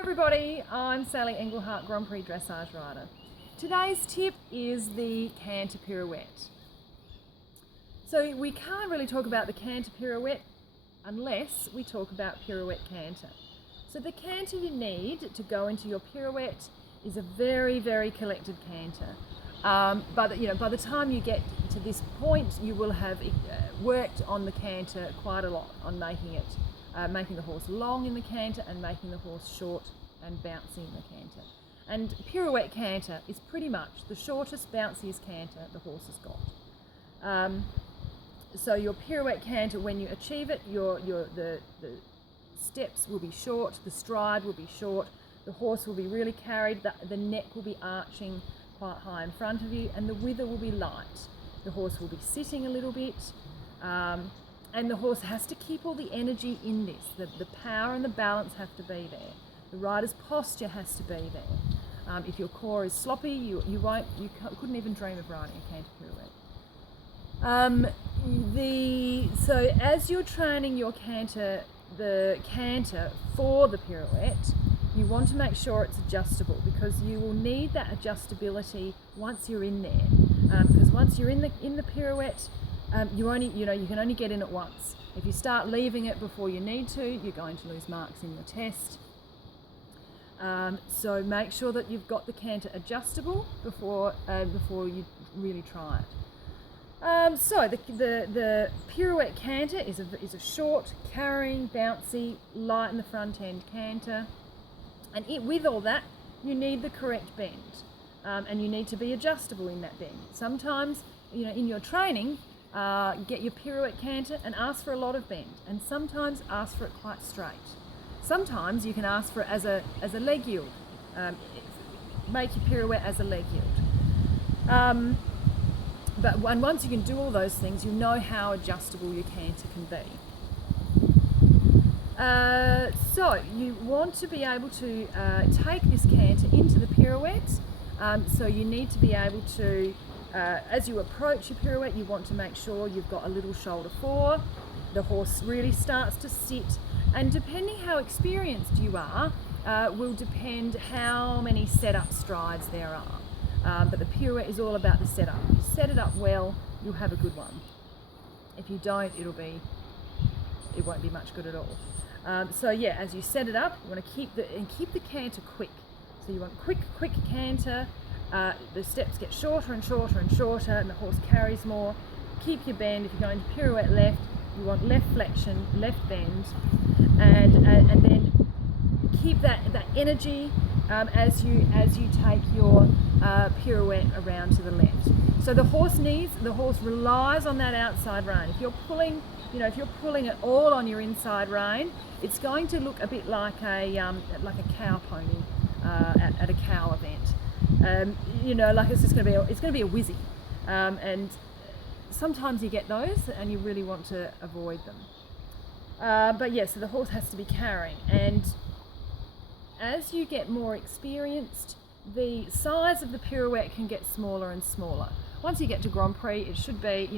Hi everybody, I'm Sally Engelhardt, Grand Prix Dressage rider. Today's tip is the Canter Pirouette. So we can't really talk about the Canter Pirouette unless we talk about pirouette canter. So the canter you need to go into your pirouette is a very collected canter. But by the time you get to this point, you will have worked on the canter quite a lot, on making the horse long in the canter and making the horse short and bouncy in the canter. And pirouette canter is pretty much the shortest, bounciest canter the horse has got. So your pirouette canter, when you achieve it, the steps will be short, the stride will be short, the horse will be really carried, the neck will be arching quite high in front of you, and the wither will be light. The horse will be sitting a little bit, and the horse has to keep all the energy in this. The power and the balance have to be there. The rider's posture has to be there. If your core is sloppy, you couldn't even dream of riding a canter pirouette. So as you're training your the canter for the pirouette, you want to make sure it's adjustable, because you will need that adjustability once you're in there. Because once you're in the pirouette, you can only get in it once. If you start leaving it before you need to, you're going to lose marks in your test. So make sure that you've got the canter adjustable before you really try it. So the pirouette canter is a short, carrying, bouncy, light in the front end canter, and with all that, you need the correct bend, and you need to be adjustable in that bend. Sometimes, in your training, get your pirouette canter and ask for a lot of bend, and sometimes ask for it quite straight. Sometimes you can ask for it as a leg yield. Make your pirouette as a leg yield. But once you can do all those things, you know how adjustable your canter can be. So you want to be able to take this canter into the pirouette. So you need to be able to, as you approach your pirouette, you want to make sure you've got a little shoulder forward. The horse really starts to sit, and depending how experienced you are, will depend how many setup strides there are. But the pirouette is all about the setup. If you set it up well, you'll have a good one. If you don't, it won't be much good at all. So yeah, as you set it up, you want to keep the canter quick. So you want quick canter. The steps get shorter and shorter and shorter, and the horse carries more. Keep your bend. If you're going to pirouette left, you want left flexion, left bend, and then keep that energy as you take your pirouette around to the left. So the horse relies on that outside rein. If you're pulling it all on your inside rein, it's going to look a bit like a cow pony at a cow event. Like it's going to be a whizzy, and sometimes you get those, and you really want to avoid them. But yeah, so the horse has to be carrying, and as you get more experienced, the size of the pirouette can get smaller and smaller. Once you get to Grand Prix, it should be,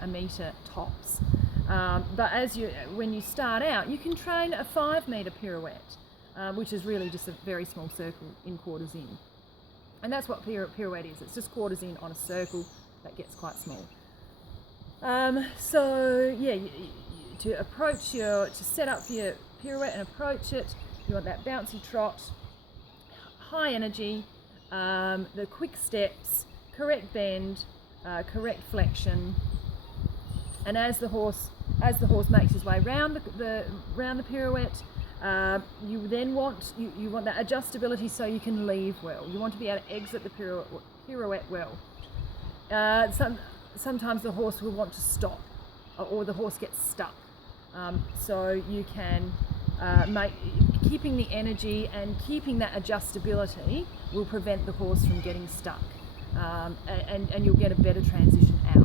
a metre tops. But when you start out, you can train a 5 metre pirouette, which is really just a very small circle in quarters in. And that's what pirouette is. It's just quarters in on a circle that gets quite small. So yeah, to set up your pirouette and approach it, you want that bouncy trot, high energy, the quick steps, correct bend, correct flexion, and as the horse makes his way round the pirouette, you then want that adjustability so you can leave well. You want to be able to exit the pirouette well. Sometimes the horse will want to stop, or the horse gets stuck. So you can keeping the energy and keeping that adjustability will prevent the horse from getting stuck, and you'll get a better transition out.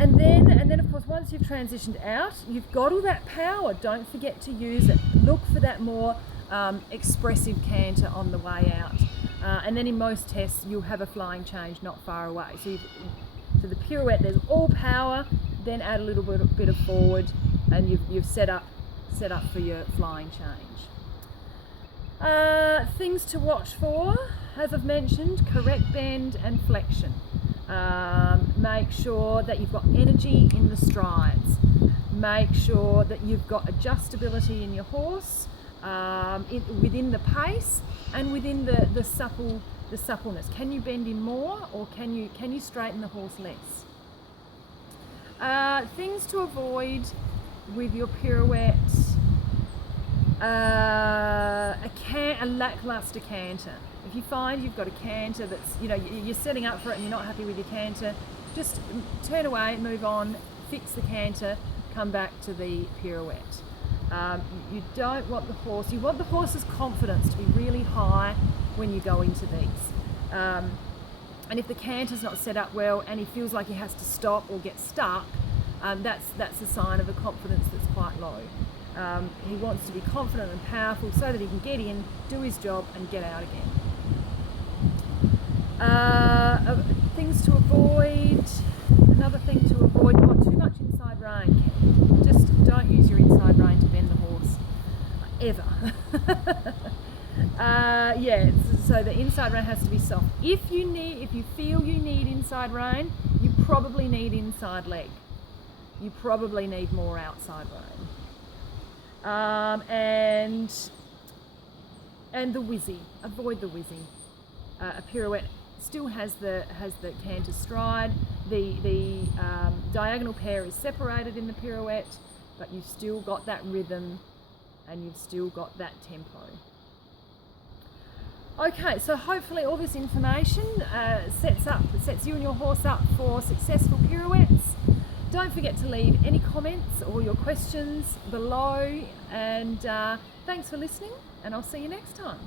And then of course, once you've transitioned out, you've got all that power. Don't forget to use it. Look for that more expressive canter on the way out. And then in most tests, you'll have a flying change not far away. So the pirouette, there's all power, then add a little bit of forward, and you've set up set up for your flying change. Things to watch for, as I've mentioned, correct bend and flexion. Make sure that you've got energy in the strides. Make sure that you've got adjustability in your horse within the pace and within the suppleness. Can you bend him more, or can you straighten the horse less? Things to avoid with your pirouette: a lackluster canter. If you find you've got a canter that's, you're setting up for it and you're not happy with your canter, just turn away, move on, fix the canter, come back to the pirouette. You don't want you want the horse's confidence to be really high when you go into these. And if the canter's not set up well and he feels like he has to stop or get stuck, that's a sign of a confidence that's quite low. He wants to be confident and powerful so that he can get in, do his job and get out again. Things to avoid, another thing to avoid, too much inside rein. Just don't use your inside rein to bend the horse, ever. So the inside rein has to be soft. If you feel you need inside rein, you probably need inside leg. You probably need more outside rein. And the whizzy. Avoid the whizzy. A pirouette still has the canter stride. The diagonal pair is separated in the pirouette, but you've still got that rhythm and you've still got that tempo. Okay, so hopefully all this information sets you and your horse up for successful pirouettes. Don't forget to leave any comments or your questions below, and thanks for listening, and I'll see you next time.